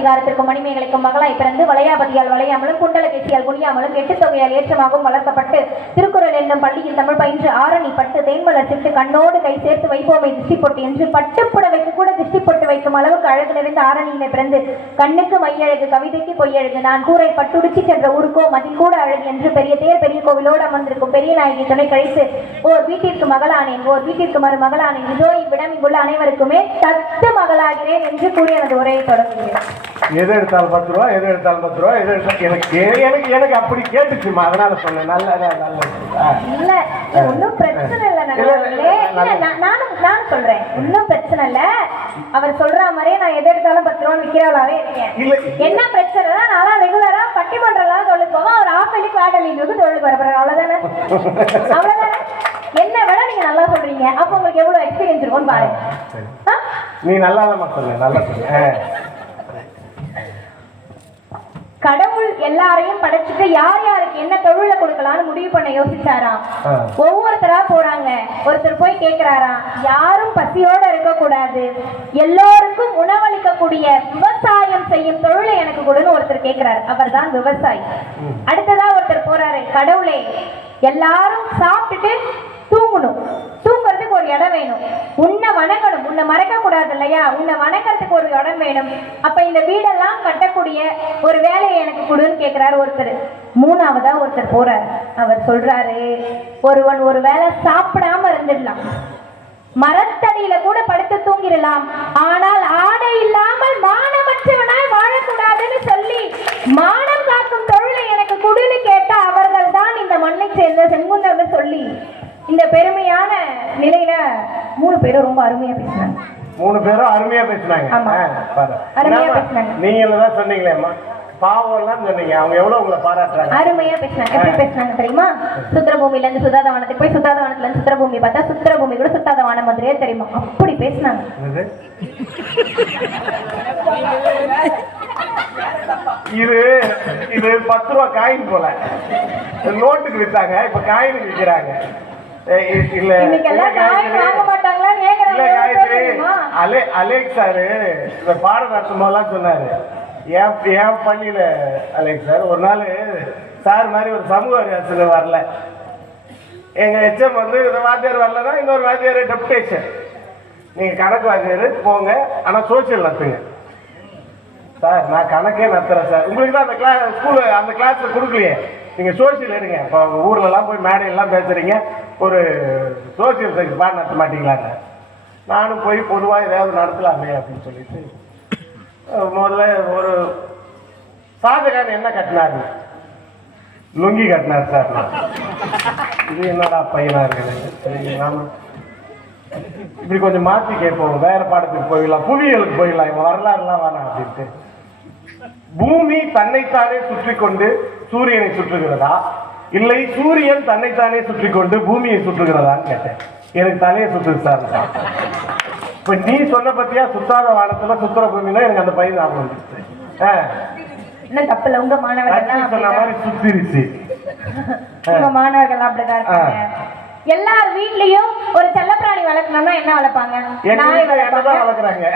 சிலப்பதிகாரத்திற்கும் மணிமேகலைக்கும் மகளாய் பிறந்து வளையாபதியால் வளையாமலும் குண்டலகேசியால் குனியாமலும் எட்டு தொகையால் ஏற்றமாகவும் வளர்க்கப்பட்டு திருக்குறள் என்னும் பள்ளியில் தமிழ் பயின்று ஆரணி பட்டு தேன்மலர் சிட்டு கண்ணோடு கை சேர்த்து வைப்போமை திருஷ்டி பொட்டு என்று பட்டுப்புடவைக்கு கூட திருஷ்டி பொட்டு வைக்கும் அளவுக்கு அழகு நிறைந்த ஆரணியில பிறந்து கண்ணுக்கு மையழகு கவிதைக்கு பொய்யழகு நான் கூரை பட்டுடுச்சி சென்ற ஊருக்கோ மதில் கூட அழகு என்று பெரிய தேர் பெரிய கோவிலோடு அமர்ந்திருக்கும் பெரிய நாயகி துணை கழித்து ஓர் வீட்டிற்கு மகளானேன் ஓர் வீட்டிற்கு மருமகளானேன் இதோ இவ்விடம் இங்குள்ள அனைவருக்குமே தத்து மகளாகிறேன் என்று கூறி எனது உரையை தொடங்குகிறேன். எது எடுத்தாலும் 10 ரூபா, எது எடுத்தாலும் 10 ரூபா, எது எடுத்தாலும் எனக்கு அப்படி கேட்டுச்சுமா, அதனால சொன்னேன். நல்ல இல்ல ஒன்னும் பிரச்சனை இல்ல, நான் சொல்றேன் ஒன்னும் பிரச்சனை இல்ல. அவர் சொல்ற மாதிரியே நான் எது எடுத்தாலும் 10 ரூபா விற்கிறாளாவே இருக்கேன். என்ன பிரச்சனை? நான் ரெகுலரா பட்டிமன்றம் தொழில் போவோம். அவர் ஆஃபலி குவார்டர்லிக்கு தொழில் வரப்படுற அவ்வளவுதானே. என்ன விட நீங்க நல்லா சொல்றீங்க. அப்ப உங்களுக்கு எவ்வளவு எக்ஸ்பீரியன்ஸ் இருக்கும்னு பாருங்க. நீ நல்லாதான் சொல்ல, நல்லா சொல்ல. கடவுள் எல்லாரையும் படைச்சிட்டு யார் யாருக்கு என்ன தொழில கொடுக்கலாம்னு முடிவு பண்ண யோசிச்சாராம். ஒவ்வொருத்தரா போறாங்க. ஒருத்தர் போய் கேட்கிறாராம், யாரும் பசியோட இருக்க கூடாது, எல்லோருக்கும் உணவளிக்கக்கூடிய விவசாயம் செய்யும் தொழிலை எனக்கு கொடுன்னு ஒருத்தர் கேட்கிறாரு. அவர் தான் விவசாயி. அடுத்ததா ஒருத்தர் போறாரு, கடவுளே எல்லாரும் சாப்பிட்டுட்டு தூங்கணும், தூங்குறதுக்கு ஒரு இடம் வேணும், உன்னை வணங்கணும், உன்னை மறைக்க கூடாது இல்லையா, உன்னை வணக்கறதுக்கு ஒரு இடம் வேணும், அப்ப இந்த வீடெல்லாம் கட்டக்கூடிய ஒரு வேலையை எனக்கு கொடுன்னு கேட்கிறாரு ஒருத்தர். மூணாவதா ஒருத்தர் போறாரு. அவர் சொல்றாரு, ஒருவன் ஒரு வேளை சாப்பிடாம இருந்துடலாம், மரத்தடியில கூட படுத்து தூங்கிடலாம், ஆனால் ஆடை இல்லாமல் மானமற்றவனாய் வாழக்கூடாதுன்னு சொல்லி மானம் காக்கும் தொழிலை எனக்கு கொடுன்னு கேட்ட அவர்கள் தான் இந்த மண்ணை சேர்ந்த செங்குந்தர்கள் சொல்லி இந்த பெருமையான நிலையில 3 பேரும் ரொம்ப அருமையா பேசினாங்க. 3 பேரும் அருமையா பேசினாங்க. அருமையா பேசினாங்க. நீங்க தான் சொன்னீங்களேம்மா, பாவம் எல்லாம் சொன்னீங்க. அவங்க எவ்வளவு உங்களை பாராட்டுறாங்க. அருமையா பேசினாங்க. எப்படி பேசினாங்க தெரியுமா? சுத்திரபூமியில இருந்து சுத்தாதவானத்துக்கு போய் சுத்தாதவானத்துல இருந்து சுத்திரபூமி பார்த்தா சுத்திரபூமி கூட சுத்தாதவான மாதிரியே தெரியுமா, அப்படி பேசினாங்க. இது 10 ரூபா காயின் போல, நோட்டுக்கு வித்தாங்க, இப்ப காயினுக்கு விற்கிறாங்க. அலேக் சாரு இந்த பாடம் நடத்தும் போதெல்லாம் சொன்னாரு, என் பள்ளியில அலேக் சார் ஒரு நாள் சார் மாதிரி ஒரு சமூக அறிவாசிரியர் வரல, எங்க எச்எம் வந்து இந்த வாத்தியார் வரலன்னா இன்னொரு வாத்தியார் டெப்டேஷன், நீங்க கணக்கு வாத்தியார் போங்க, ஆனா சோசியல் நடத்துங்க. சார் நான் கணக்கே நடத்துறேன் சார், உங்களுக்கு தான் அந்த ஸ்கூலு அந்த கிளாஸ்ல கொடுக்கலையே, நீங்க சோசியல் எடுங்க. இப்போ ஊர்லலாம் போய் மேடையெல்லாம் பேசுறீங்க, ஒரு சோசியல் சயின்ஸ் பாடம் நடத்த மாட்டீங்களாங்க. நானும் போய் பொதுவாக ஏதாவது நடத்தலாமே அப்படின்னு சொல்லிட்டு, முதல்ல ஒரு ஷாஜகான் என்ன கட்டினாரு, லுங்கி கட்டினார் சார். இது என்னடா பையனா இருக்குது, சரி நாம இப்படி கொஞ்சம் மாற்றி கேட்போம், வேற பாடத்துக்கு போயிடலாம், புவியியலுக்கு போயிடலாம், இவன் வரலாறுலாம் வேணாம் அப்படின்ட்டு. பூமி தன்னைத்தானே சுற்றி கொண்டு சூரியனை சுற்றுகிறதா, இல்லை சூரியன் தன்னைத்தானே சுற்றி கொண்டு பூமியை சுற்றுகிறதான்னு கேட்டேன். எனக்கு தலையை சுற்றுது சார். இப்ப நீ சொன்ன பத்தியா, சுத்தாத வானத்துல சுத்துற பூமினா எனக்கு அந்த பையன் ஞாபகம் வந்துச்சு. தப்புல உங்க மாணவர்கள் சொன்ன மாதிரி சுத்திருச்சு. மாணவர்கள் அப்படிதான் இருக்காங்க. எல்லார் வீட்லயும் ஒரு செல்லப்பிராணி வளர்க்கணும்னா என்ன வளர்ப்பாங்க? நாய் வளர்க்குறாங்க.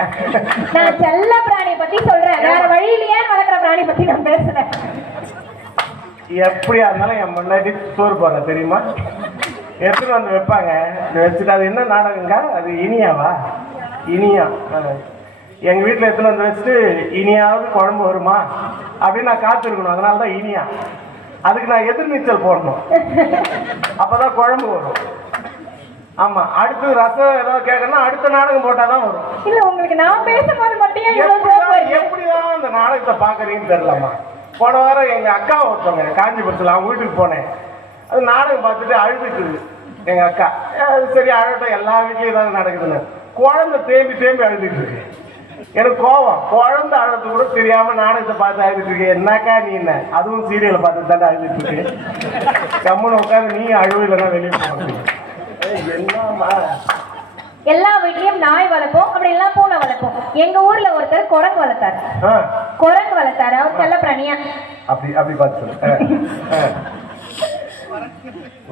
நான் செல்ல பிராணி பத்தி சொல்றேன், வேற வழியிலேயே வளர்க்குற பிராணி பத்தி நான் பேசுறேன். எப்படியா இருந்தாலும் என் முன்னாடி சோறு போடுற தெரியுமா, எடுத்துட்டு வந்து வைப்பாங்க, வச்சுட்டு அது என்ன நாடகங்க, அது இனியாவா, இனியா. எங்க வீட்டுல எடுத்துட்டு வந்து வச்சுட்டு இனியாவது குழம்பு வருமா அப்படின்னு நான் காத்திருக்கணும். அதனாலதான் இனியா. அதுக்கு நான் எதிர்நீச்சல் போடணும், அப்பதான் குழம்பு வரும். ஆமா, அடுத்து ரசம் ஏதாவது கேட்கணும்னா அடுத்த நாடகம் போட்டாதான் வரும். இல்ல உங்களுக்கு நான் பேசும்போது மட்டும் எப்படிதான் அந்த நாடகத்தை பாக்குறீங்கன்னு தெரியலமா. போன வாரம் எங்க அக்கா ஒருத்தவங்க காஞ்சிபுரத்துல, அவங்க வீட்டுக்கு போனேன். அது நாடகம் பார்த்துட்டு அழுதுட்டு எங்க அக்கா, சரி அழட்டும், எல்லா வீட்லயும் தான் நடக்குதுன்னு. குழந்தை தேம்பி அழுதுட்டு இருக்கு. எனக்கு கோவம், குழந்தை அழுது கூட தெரியாம நாடகத்தை பார்த்து அழுதுட்டு இருக்கு. என்னக்கா நீ என்ன, அதுவும் சீரியலை பார்த்துட்டு தானே அழுதுட்டு இருக்கு. கம்முன்னு உட்காந்து நீ அழுவில்லைன்னா வெளியே போக. என்னமா, எல்லா வீட்லயும் நாய் வளர்ப்போம், அப்படி எல்லாம் பூனை வளர்ப்போம். எங்க ஊர்ல ஒருத்தர் குரங்கு வளர்த்தாரு. அவர் செல்ல பிராணியா அப்படி பார்த்து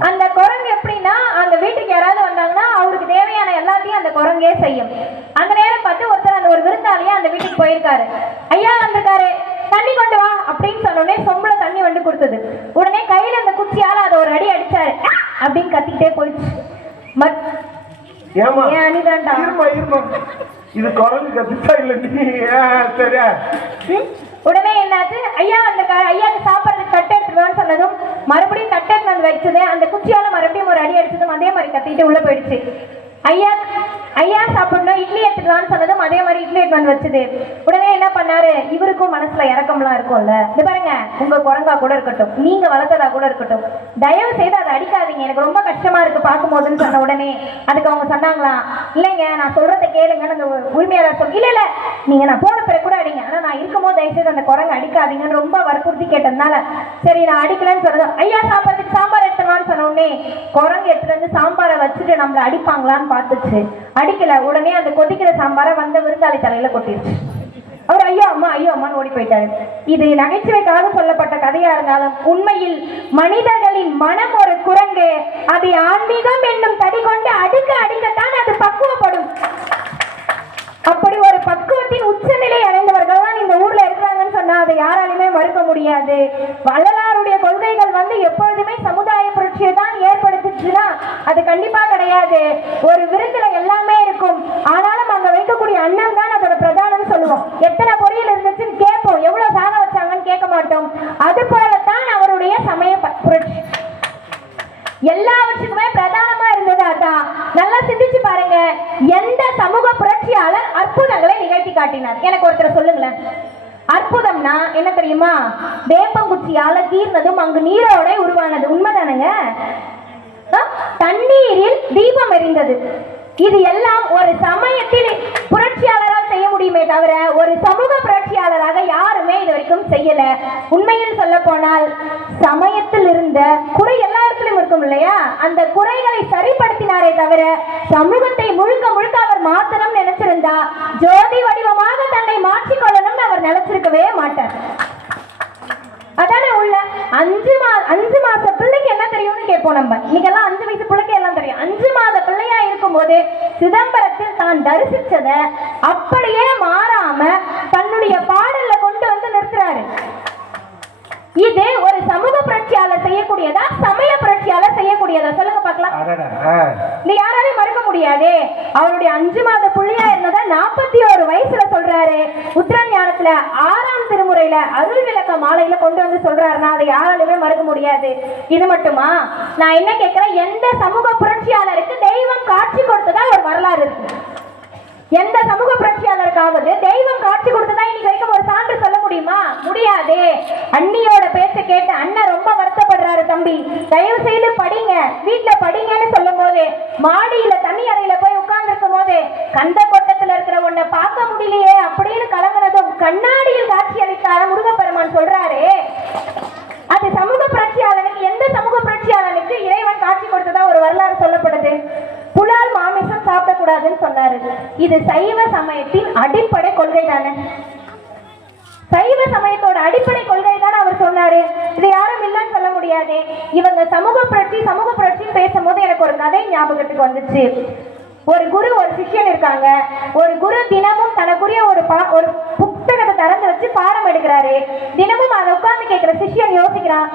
அந்த குரங்கு எப்படின்னா, அந்த வீட்டுக்கு யாராவது வந்தாங்கன்னா அவருக்கு தேவையான எல்லாத்தையும் அந்த குரங்கே செய்யும். அந்த நேரம் பார்த்து ஒருத்தர் அந்த ஒரு விருந்தாளியா அந்த வீட்டுக்கு போயிருக்காரு. ஐயா வந்திருக்காரு, தண்ணி கொண்டு வா அப்படின்னு சொன்னோடனே சொம்புல தண்ணி வந்து கொடுத்தது. உடனே கையில அந்த குச்சியால அதை ஒரு அடி அடிச்சாரு. அப்படின்னு கத்திக்கிட்டே போயிடுச்சு. இது குரங்கு கத்திச்சா இல்ல நீ சரியா? உடனே என்னாச்சு, ஐயா வந்திருக்காரு, ஐயாவுக்கு சாப்பிட்றதுக்கு தட்டை எடுத்துருவான்னு சொன்னதும் மறுபடியும் தட்டை வந்து வச்சது. அந்த குச்சியால மறுபடியும் ஒரு அடி அடிச்சதும் அதே மாதிரி கத்திட்டு உள்ள போயிடுச்சு. ஐயா ஐயா சாப்பிடணும், இட்லி எடுத்துக்கலான்னு சொன்னதும் அதே மாதிரி இட்லி எடுத்து வந்து வச்சுது. உடனே என்ன பண்ணாரு, இவருக்கும் மனசுல இறக்கம்லாம் இருக்கும்ல. இது பாருங்க, உங்க குரங்கா கூட இருக்கட்டும், நீங்க வளர்த்ததா கூட இருக்கட்டும், தயவு செய்து அதை அடிக்காதீங்க, எனக்கு ரொம்ப கஷ்டமா இருக்கு பார்க்கும்போதுன்னு சொன்ன உடனே அதுக்கு அவங்க சொன்னாங்களாம், இல்லைங்க நான் சொல்றதை கேளுங்கன்னு அந்த உரிமையாளர் சொல்லி, இல்ல இல்ல நீங்க நான் போன பிறகு கூட அடிங்க, ஆனா நான் இருக்கும்போது தயவு செய்து அந்த குரங்கு அடிக்காதீங்கன்னு ரொம்ப வற்புறுத்தி கேட்டதுனால சரி நான் அடிக்கலன்னு சொன்னதும், ஐயா சாப்பாட்டுக்கு சாம்பார் எடுத்துனான்னு சொன்ன உடனே குரங்கு எடுத்துட்டு வந்து சாம்பாரை வச்சுட்டு நம்மளை அடிப்பாங்களான்னு பார்த்துச்சு. அடிக்கல. உடனே அந்த கொதிக்கிற சாம்பாரை வந்த விருந்தாளி தலையில கொட்டிடுச்சு. அவர் ஐயோ அம்மா ஐயோ அம்மான்னு ஓடி போயிட்டாரு. இது நகைச்சுவைக்காக சொல்லப்பட்ட கதையா இருந்தாலும் உண்மையில் மனிதர்களின் மனம் ஒரு குரங்கு, அதை ஆன்மீகம் என்னும் தடி கொண்டு அடிக்கத்தான் அது பக்குவப்படும். அப்படி ஒரு பக்குவத்தின் உச்சநிலை அடைந்தவர்கள் தான் இந்த ஊர்ல இருக்கிறாங்கன்னு சொன்னா அதை யாராலுமே மறுக்க முடியாது. வள்ளலாருடைய கொள்கைகள் எப்பொழுதுமே சமுதாய புரட்சியை தான் ஏற்படுத்துச்சுன்னா அது கண்டிப்பா கிடையாது. ஒரு விருந்துல எல்லாமே இருக்கும், ஆனாலும் அங்க வைக்கக்கூடிய அன்னம் தான் அதோட பிரதானம் சொல்லுவோம். எத்தனை பொரியல் இருந்துச்சுன்னு கேட்போம், எவ்வளவு சாதம் வச்சாங்கன்னு கேட்க மாட்டோம். அது போலத்தான் அவருடைய சமய புரட்சி எல்லாவற்றுக்குமே பிரதானமா இருந்தது. அதான் நல்லா சிந்திச்சு பாருங்க, எந்த சமூக புரட்சியாளர் அற்புதங்களை நிகழ்த்தி காட்டினார்? எனக்கு ஒருத்தர் சொல்லுங்களேன். அற்புதம்னா என்ன தெரியுமா? வேப்பங்குச்சியால கீர்னதும் அங்கு நீரோடை உருவானது, உண்மைதானுங்க? தண்ணீரில் தீபம் எரிந்தது. இது எல்லாம் ஒரு சமயத்தில் புரட்சியாளரால் செய்ய முடியுமே தவிர ஒரு சமூக புரட்சியாளராக யாருமே இது வரைக்கும் செய்யல. உண்மையில் சொல்ல போனால் சமயத்தில் இருந்த குறை எல்லா இடத்திலும் இருக்கும் இல்லையா, அந்த குறைகளை சரிப்படுத்தினாரே தவிர சமூகத்தை முழுக்க முழுக்க அவர் மாத்தணும் நினைச்சிருந்தா ஜோதி வடிவமாக தன்னை மாற்றிக்கொள்ளணும்னு அவர் நினைச்சிருக்கவே மாட்டார். அதானே உள்ள 5 மாச பிள்ளைக்கு என்ன தெரியும்னு கேட்போம் நம்ம. இன்னைக்கெல்லாம் 5 வயசு பிள்ளைக்கு எல்லாம் தெரியும். 5 மாத பிள்ளையா இருக்கும் போது சிதம்பரத்தில் தான் தரிசிச்சத அப்படியே மாறாம தன்னுடைய பாடல்ல கொண்டு வந்து நிறுத்துறாரு. இது ஒரு சமூக புரட்சியாளர் செய்யக்கூடியதா, சமய புரட்சியாளர் செய்யக்கூடியதா? சொல்லுங்க பார்க்கலாம். இது யாராலையும் மறுக்க முடியாது. அவருடைய 5 மாத புள்ளியா இருந்ததை 41 வயசுல சொல்றாரு. உத்தரஞானத்துல 6ஆம் திருமுறையில அருள் விளக்க மாலையில கொண்டு வந்து சொல்றாருன்னா அதை யாராலுமே மறுக்க முடியாது. இது மட்டுமா? நான் என்ன கேட்கிறேன், எந்த சமூக புரட்சியாளருக்கு தெய்வம் காட்சி கொடுத்ததா ஒரு வரலாறு இருக்கு? எந்த சமூக புரட்சியாளருக்காவது தெய்வம் காட்சி கொடுத்ததா இன்னைக்கு வரைக்கும் ஒரு சான்று சொல்ல முடியுமா? முடியாது. அண்ணியோட பேச்ச கேட்டு அண்ணன் ரொம்ப வருத்தப்படுறாரு, தம்பி தயவு செய்து படிங்க, வீட்டுல படிங்கன்னு சொல்லும் போது மாடியில தண்ணி அறையில போய் உட்கார்ந்து இருக்கும் போது கந்த கொட்டத்துல இருக்கிற உன்னை பார்க்க முடியலையே அப்படின்னு கலங்கினதும் கண்ணாடியில் காட்சி அளித்தார முருகப்பெருமான் சொல்றாரு. அது சமூக புரட்சியாளனுக்கு, எந்த சமூக புரட்சியாளனுக்கு இறைவன் காட்சி கொடுத்ததா ஒரு வரலாறு சொல்லப்படுது? புலால் மாமிசம் சாப்பிடக்கூடாதுன்னு சொன்னாரு. இது சைவ சமயத்தின் அடிப்படை கொள்கை தானே? சைவ சமயத்தோட அடிப்படை கொள்கை தானே அவர் சொன்னாரு. இது யாரும் இல்லைன்னு சொல்ல முடியாது. இவங்க சமூக புரட்சின்னு பேசும்போது எனக்கு ஒரு கதை ஞாபகத்துக்கு வந்துச்சு. ஒரு குரு ஒரு சிஷ்யன் இருக்காங்க. ஒரு குரு தினமும் தனக்குரிய ஒரு புத்தகத்தை திறந்து வச்சு பாடம் எடுக்கிறாரு. தினமும் அதை உட்கார்ந்து கேட்கிற சிஷ்யன் யோசிக்கிறான்,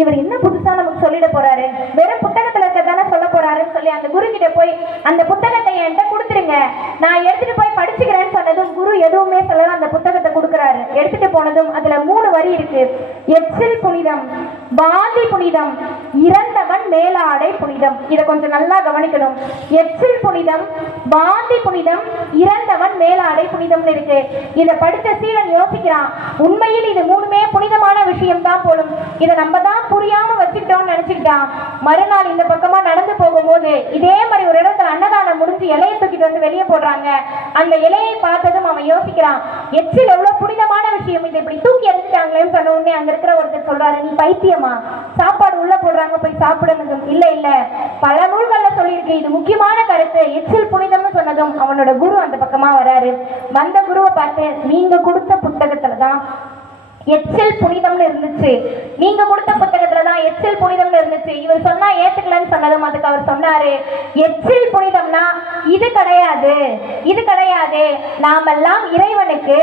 இவர் என்ன புதுசா நமக்கு சொல்லிட போறாரு, வெறும் புத்தகத்துல இருக்கதானே சொல்ல போறாருன்னு சொல்லி அந்த குரு கிட்ட போய் அந்த புத்தகத்தை என்கிட்ட கொடுத்துருங்க, நான் எடுத்துட்டு போய் படிச்சுக்கிறேன்னு சொன்னதும் குரு எதுவுமே சொல்லலாம். அந்த புத்தகத்தை கொடுக்குறாரு. எடுத்துட்டு போனதும் அதுல 3 வரி இருக்கு. எச்சில் புனிதம், வாந்தி புனிதம், இறந்தவன் மேலாடை புனிதம். இதை கொஞ்சம் நல்லா கவனிக்கணும். எச்சில் புனிதம், வாந்தி புனிதம், இறந்தவன் மேலாடை புனிதம்னு இருக்கு. இதை படித்த சீடன் யோசிக்கிறான், உண்மையில் இது 3மே புனிதமான விஷயம் தான் போலும், இதை நம்ம தான் புரியாம வச்சுக்கிட்டோம்னு நினைச்சுக்கிட்டான். மறுநாள் இந்த பக்கமா நடந்து போகும்போது இதே மாதிரி ஒரு இடத்துல அன்னதானம் முடிஞ்சு இலையை தூக்கிட்டு வந்து வெளியே போடுறாங்க. அந்த இலையை பார்த்ததும் அவன் யோசிக்கிறான், எச்சில் எவ்வளவு புனிதமான விஷயம், இதை இப்படி தூக்கி எரிஞ்சிட்டாங்களேன்னு சொன்ன உடனே அங்க இருக்கிற ஒருத்தர் சொல்றாரு, நீ பைத்தியமா, சாப்பாடு உள்ள போடுறாங்க போய் சாப்பிடணும். இல்ல பல நூல்கள்ல சொல்லியிருக்கு, இது முக்கியமான கருத்து, எச்சில் புனிதம்னு சொன்னதும் அவனோட குரு அந்த பக்கமா வராரு. வந்த குருவை பார்த்து, நீங்க கொடுத்த புத்தகத்துலதான் எச்சில் புனிதம்னு இருந்துச்சு. நீங்க கொடுத்த புத்தகத்துல தான் எச்சில் புனிதம்னு இருந்துச்சு. இவர் சொன்னா ஏத்துக்கலன்னு சொன்னதும் அதுக்கு அவர் சொன்னாரு, எச்சில் புனிதம்னா இது கிடையாது, இது கிடையாது. நாமெல்லாம் இறைவனுக்கு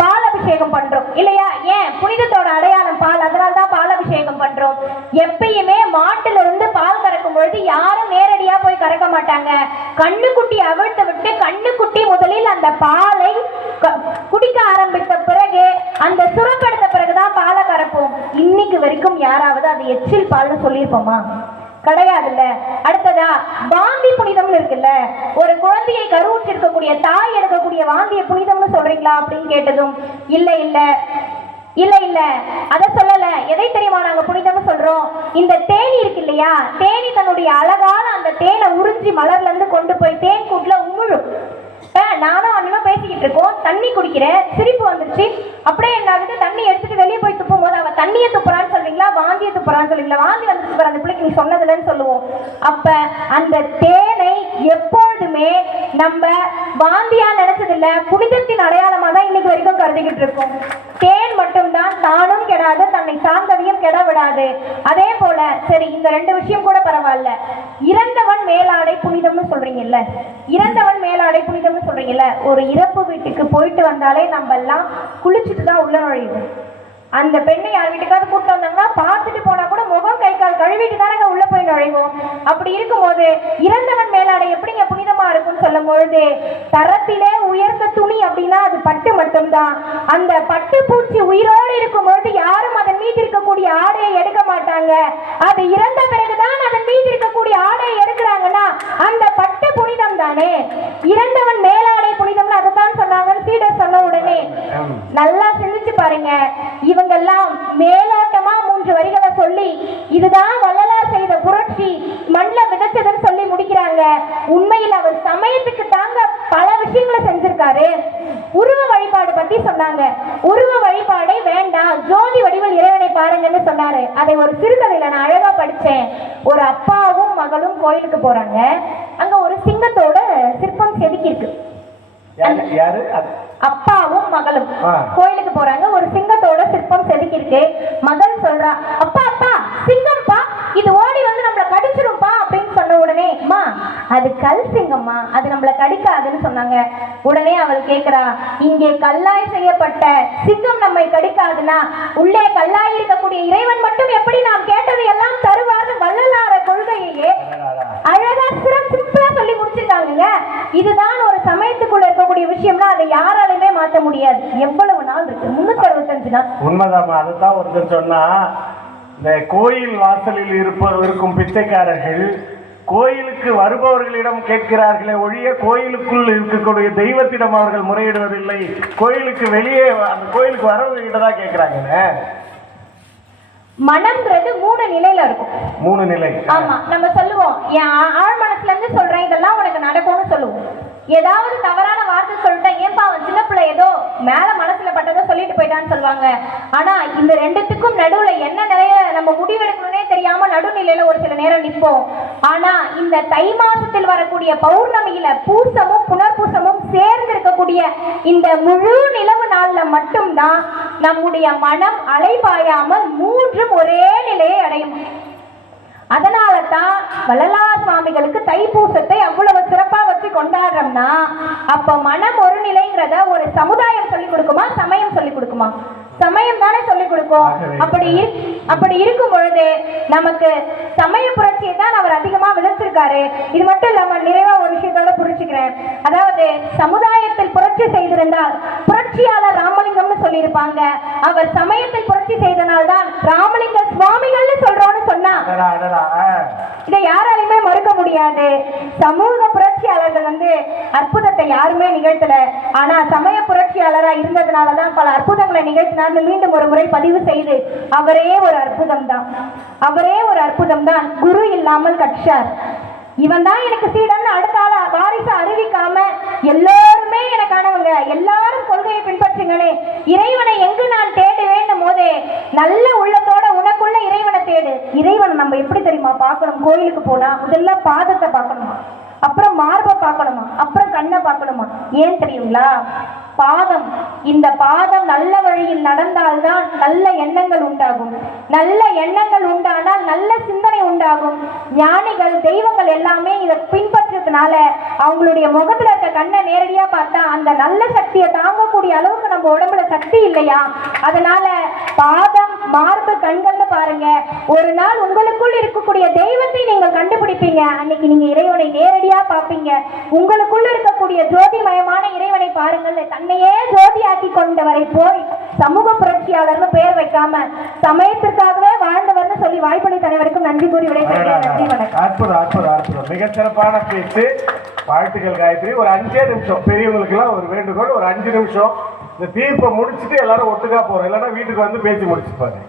பால் அபிஷேகம் பண்றோம் இல்லையா? ஏன்? புனிதத்தோட அடையாளம் பால், அதனால தான் பால் அபிஷேகம் பண்றோம். எப்பயுமே மாட்டுல இருந்து பால் கறக்கும் பொழுது யாரும் நேரடியா போய் கறக்க மாட்டாங்க. கண்ணுக்குட்டி அவிழ்த்து விட்டு கண்ணுக்குட்டி முதலில் அந்த பாலை குடிக்க ஆரம்பித்த பிறகு, அந்த சுரப்படுத்த பிறகுதான் பாலை கறப்போம். இன்னைக்கு வரைக்கும் யாராவது அது எச்சில் பால்னு சொல்லியிருப்போமா? கிடையாதுல்ல. அடுத்ததா வாந்தி புனிதம்னு இருக்குல்ல. ஒரு குழந்தையை கருவுற்று இருக்கக்கூடிய தாய் எடுக்கக்கூடிய வாந்திய புனிதம்னு சொல்றீங்களா அப்படின்னு கேட்டதும் இல்ல இல்ல இல்ல இல்ல அத சொல்லல. எதை தெரியுமா நாங்க புனிதம்னு சொல்றோம்? இந்த தேனி இருக்கு இல்லையா, தேனி தன்னுடைய அழகான அந்த தேனை உறிஞ்சி மலர்ல இருந்து கொண்டு போய் தேன் கூட்டுல உமிழும். நானும் அண்ணனும் பேசிக்கிட்டு இருக்கோம், தண்ணி குடிக்கிறேன், சிரிப்பு வந்துருச்சு. அப்படியே என்ன ஆகுது, தண்ணி எடுத்துட்டு வெளியே போய் துப்பும் போது அவ தண்ணியை துப்புறான்னு சொல்றீங்களா, வாந்தியை துப்புறான்னு சொல்றீங்களா? வாந்தி வந்துச்சு பாரு அந்த பிள்ளைக்கு, நீ சொன்னதுலன்னு சொல்லுவோம். அப்ப அந்த தேனை எப்பொழுதுமே நம்ம வாந்தியா நினைச்சது இல்ல, புனிதத்தின் அடையாளமா தான் இன்னைக்கு வரைக்கும் கருதிக்கிட்டு இருக்கோம். தேன் மட்டும்தான் தானும் கெடாது, தன்னை சார்ந்ததையும் கெட விடாது. அதே போல சரி, இந்த ரெண்டு விஷயம் கூட பரவாயில்ல. இறந்தவன் மேலாடை புனிதம்னு சொல்றீங்கல்ல, இறந்தவன் மேலாடை புனிதம்னு சொல்றீங்கல்ல. ஒரு இறப்பு வீட்டுக்கு போயிட்டு வந்தாலே நம்ம எல்லாம் குளிச்சுட்டு தான் உள்ள நுழைவோம். அந்த பெண்ணை யார் வீட்டுக்காவது கூப்பிட்டு வந்தாங்கன்னா பார்த்துட்டு போனா கூட முகம் கை கால் கழுவிட்டு தானங்க உள்ள போய் நுழைவோம். அப்படி இருக்கும்போது இறந்தவன் மேலாடை எப்படிங்க புனிதமா இருக்கும்னு சொல்லும் பொழுது, தரத்திலே உயர்ந்த துணி அப்படின்னா அது பட்டு மட்டும்தான். அந்த பட்டு பூச்சி உயிரோடு இருக்கும் பொழுது யாரும் அதன் மீது இருக்கக்கூடிய ஆடையை எடுக்க மாட்டாங்க. அது இறந்த பிறகுதான் அதன் மீது இருக்கக்கூடிய ஆடையை எடுக்கிறாங்கன்னா அந்த பட்டு புனிதம் தானே. இறந்தவன் மேலாடை புனிதம்னு அதைத்தான் சொன்னாங்கன்னு சீடர் சொன்ன உடனே நல்லா சிந்திச்சு பாருங்க. இவங்கெல்லாம் மேலோட்டமா 3 வரிகளை சொல்லி இதுதான் வள்ளலார் செய்த புரட்சி, மண்ணில் விதைச்சதுன்னு சொல்லி முடிக்கிறாங்க. உண்மையில் அவர் சமயத்துக்கு தாங்க பல விஷயங்களை செஞ்சிருக்காரு. உருவ வழிபாடு பத்தி சொன்னாங்க. உருவ வழிபாடை வேண்டாம், ஜோதி வடிவில் இறைவனை பாருங்கன்னு சொன்னாரு. அதை ஒரு சிறுகதையில நான் அழகா படிச்சேன். ஒரு அப்பாவும் மகளும் கோயிலுக்கு போறாங்க. அங்க ஒரு சிங்கத்தோட சிற்பம் செதுக்கி இருக்கு. அப்பாவும் மகளும் கோயிலுக்கு போறாங்க. ஒரு சிங்கத்தோட சிற்பம் செதுக்கி இருக்கு. மகள் சொல்றா, அப்பா அப்பா சிங்கம்ப்பா, இது ஓடி வந்து நம்மள கடிச்சிரும்பா அப்படின்னு சொன்ன உடனே, அம்மா அது கல் சிங்கம்மா, அது நம்மள கடிக்காதுன்னு சொன்னாங்க. உடனே அவள் கேட்கிறா, இங்கே கல்லாய் செய்யப்பட்ட சிங்கம் நம்மை கடிக்காதுன்னா உள்ளே கல்லாய் இருக்கக்கூடிய இறைவன் மட்டும் எப்படி நாம் கேட்டது எல்லாம் தருவார்னு வள்ளலார கொள்கையே அழகா சிம்பிளா சொல்லி முடிச்சிருக்காங்க. இதுதான் ஒரு சமயத்துக்குள்ள இருக்கக்கூடிய விஷயம்னா அதை யாராலுமே மாற்ற முடியாது. எவ்வளவு நாள் இருக்கு? 365 நாள். உண்மைதான். அதுதான் ஒருத்தர் சொன்னா, இந்த கோயில் வாசலில் இருக்கும் பிச்சைக்காரர்கள் கோயிலுக்கு வருபவர்களிடம் கேட்கிறார்களே ஒழிய கோயிலுக்குள் இருக்கக்கூடிய தெய்வத்திடம் அவர்கள் முறையிடுவதில்லை. கோயிலுக்கு வெளியே அந்த கோயிலுக்கு வரவர்கிட்ட தான் கேட்கிறாங்க. மனம்ன்றது 3 நிலையில இருக்கும். 3 நிலை. ஆமா, நம்ம சொல்லுவோம் என் ஆழ் மனசுல இருந்து சொல்றேன் இதெல்லாம் உனக்கு நடக்கும்னு சொல்லுவோம். ஏதாவது தவறான வார்த்தை சொல்லிட்டேன், ஏன்பா அவன் சின்ன பிள்ளை ஏதோ மேல மனசுல பட்டதை சொல்லிட்டு போயிட்டான்னு சொல்லுவாங்க. ஆனா இந்த ரெண்டுத்துக்கும் நடுவுல என்ன நிலையில நம்ம முடிவெடுக்கணும்னே தெரியாம நடுநிலையில ஒரு சில நேரம் நிற்போம். ஆனா இந்த தை மாசத்தில் வரக்கூடிய பௌர்ணமியில பூசமும் புனர்பூசமும் சேர்ந்து இருக்கக்கூடிய இந்த முழு நிலவு நாள்ல மட்டும்தான் நம்முடைய மனம் அலைபாயாமல் 3ம் ஒரே நிலையை அடையும். அதனால தான் வள்ளலார் சுவாமிகளுக்கு தைப்பூசத்தை அவ்வளவு சிறப்பா வச்சு கொண்டாடுறோம்னா, அப்ப மனம் ஒரு நிலைங்கிறத ஒரு சமுதாயம் சொல்லிக் கொடுக்குமா, சமயம் சொல்லிக் கொடுக்குமா? சமயம் தானே சொல்லிக் கொடுக்கும். அப்படி இருக்கும் பொழுது நமக்கு சமய புரட்சியை தான் அவர் அதிகமா விளைச்சிருக்காரு. இது மட்டும் இல்லாம நிறைவா ஒரு விஷயத்தோட புரிச்சுக்கிறேன். அதாவது சமுதாயத்தில் புரட்சி செய்திருந்தால் புரட்சியாளர் ராமலிங்கம்னு சொல்லியிருப்பாங்க. அவர் சமயத்தில் புரட்சி செய்தனால்தான் ராமலிங்க சுவாமிகள்னு சொல்றோம்னு சொன்னா இதை யாராலையுமே மறுக்க முடியாது. சமூக புரட்சியாளர்கள் அற்புதத்தை யாருமே நிகழ்த்தல. ஆனா சமய புரட்சியாளரா இருந்ததுனாலதான் பல அற்புதங்களை நிகழ்த்தினார்னு மீண்டும் ஒரு முறை பதிவு செய்து, அவரே ஒரு அற்புதம் தான், அவரே ஒரு அற்புதம் தான். குரு இல்லாமல் கற்றார். இவன் தான் எனக்கு சீடன் அடுத்த ஆள வாரிசு அறிவிக்காம எல்லோருமே எனக்கானவங்க, எல்லாரும் கொள்கையை பின்பற்றுங்களே, இறைவனை எங்கு நான் தேடுவேன் போதே நல்ல உள்ளத்தோட உனக்குள்ள இறைவனை தேடு. இறைவனை நம்ம எப்படி தெரியுமா பார்க்கணும்? கோயிலுக்கு போனா முதல்ல பாதத்தை பார்க்கணுமா, அப்புறம் மார்பை பார்க்கணுமா, அப்புறம் கண்ணை பார்க்கணுமா. ஏன் தெரியுங்களா? பாதம். இந்த பாதம் நல்ல வழியில் நடந்தால்தான் நல்ல எண்ணங்கள் உண்டாகும். நல்ல எண்ணங்கள் உண்டானால் நல்ல சிந்தனை உண்டாகும். ஞானிகள் தெய்வங்கள் எல்லாமே இதை பின்பற்றதுனால அவங்களுடைய முகத்துல இருக்க கண்ணை நேரடியா பார்த்தா அந்த நல்ல சக்தியை தாங்கக்கூடிய அளவுக்கு நம்ம உடம்புல சக்தி இல்லையா? அதனால பாதம், மார்பு, கண்கள்னு பாருங்க. ஒரு நாள் உங்களுக்குள் இருக்கக்கூடிய தெய்வத்தை நீங்கள் கண்டுபிடிப்பீங்க. அன்னைக்கு நீங்க இறைவனை நேரடியா பார்ப்பீங்க. உங்களுக்குள்ள இருக்கக்கூடிய ஜோதிமயமான இறைவனை பாருங்கள். தன்னையே ஜோதியாக்கி கொண்டவரை போய் சமூக புரட்சியாளர்னு பெயர் வைக்காம சமயத்திற்காகவே வாழ்ந்தவர்னு சொல்லி வாய்ப்பளித்த அனைவருக்கும் நன்றி கூறி விடைபெறுகிறேன். நன்றி, வணக்கம். அற்புதம் அற்புதம் அற்புதம். மிகச்சிறப்பான பேச்சு. வாழ்த்துக்கள் காயத்ரி. ஒரு 5 நிமிஷம் பெரியவங்களுக்கு எல்லாம் ஒரு வேண்டுகோள், ஒரு 5 நிமிஷம் இந்த தீர்ப்பை முடிச்சுட்டு எல்லாரும் ஒட்டுக்கா போறோம். இல்லைன்னா வீட்டுக்கு வந்து பேசி முடிச்சுப்பாங்க.